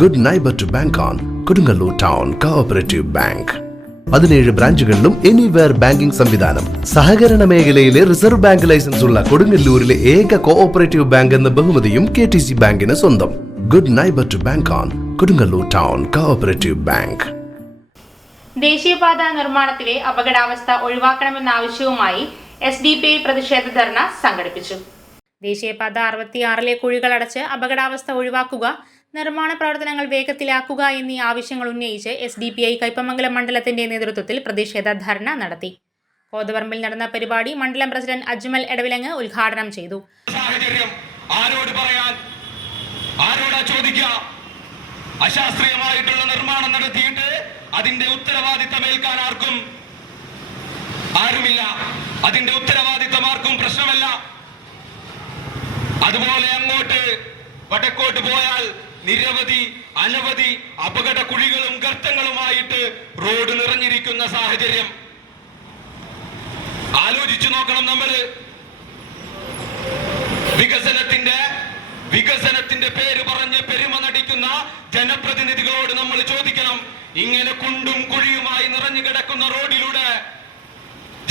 Good neighbour to bank on Kodungallur town cooperative bank പതിനേഴ് ബ്രാഞ്ചുകളിലും anywhere banking സംവിധാനം സഹകരണ മേഖലയിലെ റിസർവ് ബാങ്ക് ലൈസൻസ് ഉള്ള കൊടുങ്ങല്ലൂരിലെ ഏക കോഓപ്പറേറ്റീവ് ബാങ്ക് എന്ന ബഹുമതിയും കെ ടി സി ബാങ്കിന് സ്വന്തം good neighbour to bank on Kodungallur town cooperative bank ദേശീയപാത നിർമ്മാണത്തിലെ അപകടാവസ്ഥ ഒഴിവാക്കണമെന്ന എസ് ഡി പി പ്രതിഷേധ ധർണ സംഘടിപ്പിച്ചു ദേശീയപാത അറുപത്തിയാറിലെ കുഴികൾ അടച്ച് അപകടാവസ്ഥ ഒഴിവാക്കുക നിർമ്മാണ പ്രവർത്തനങ്ങൾ വേഗത്തിലാക്കുക എന്നീ ആവശ്യങ്ങൾ ഉന്നയിച്ച് S D P I Kaipamangalam മണ്ഡലത്തിന്റെ നേതൃത്വത്തിൽ പ്രതിഷേധ ധർണ നടത്തി കോതപറമ്പിൽ നടന്ന പരിപാടി മണ്ഡലം പ്രസിഡന്റ് അജ്മൽ എടവിലങ്ങ് ഉദ്ഘാടനം ചെയ്തു ആരോട് പറയാൻ ആരോടാ ചോദിക്കുക അശാസ്ത്രീയമായിട്ടുള്ള നിർമ്മാണം നടത്തിയിട്ട് അതിന്റെ ഉത്തരവാദിത്തം ഏൽക്കാൻ ആർക്കും ആരുമില്ല അതിന്റെ ഉത്തരവാദിത്തം ആർക്കും പ്രശ്നമല്ല അതുപോലെ അങ്ങോട്ട് വടക്കോട്ട് പോയാൽ നിരവധി അനവധി അപകട കുഴികളും ഗർത്തങ്ങളുമായിട്ട് റോഡ് നിറഞ്ഞിരിക്കുന്ന സാഹചര്യം ആലോചിച്ചു നോക്കണം നമ്മൾ വികസനത്തിന്റെ വികസനത്തിന്റെ പേര് പറഞ്ഞ് പെരുമ നടിക്കുന്ന ജനപ്രതിനിധികളോട് നമ്മൾ ചോദിക്കണം ഇങ്ങനെ കുണ്ടും കുഴിയുമായി നിറഞ്ഞു കിടക്കുന്ന റോഡിലൂടെ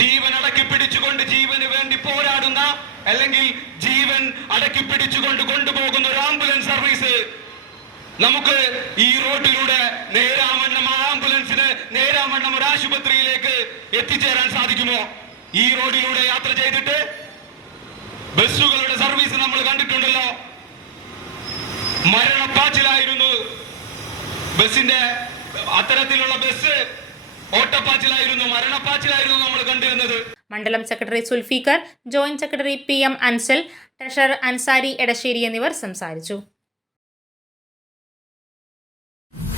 ജീവൻ അടക്കി പിടിച്ചുകൊണ്ട് ജീവന് വേണ്ടി പോരാടുന്ന അല്ലെങ്കിൽ ജീവൻ അടക്കി പിടിച്ചുകൊണ്ട് കൊണ്ടുപോകുന്ന ഒരു ആംബുലൻസ് സർവീസ് നമുക്ക് ഈ റോഡിലൂടെ നേരാവണ്ണം ആംബുലൻസിന് നേരാമണ്ണം ഒരു ആശുപത്രിയിലേക്ക് എത്തിച്ചേരാൻ സാധിക്കുമോ ഈ റോഡിലൂടെ യാത്ര ചെയ്തിട്ട് ബസ്സുകളുടെ സർവീസ് നമ്മൾ കണ്ടിട്ടുണ്ടല്ലോ മരണപ്പാച്ചിലായിരുന്നു ബസ്സിന്റെ അത്തരത്തിലുള്ള ബസ് ഓട്ടപ്പാച്ചിലായിരുന്നു മരണപ്പാച്ചിലായിരുന്നു നമ്മൾ കണ്ടിരുന്നത് മണ്ഡലം secretary Sulfiqar joint secretary P M Ansal treasurer Ansari Edassery എന്നിവർ സംസാരിച്ചു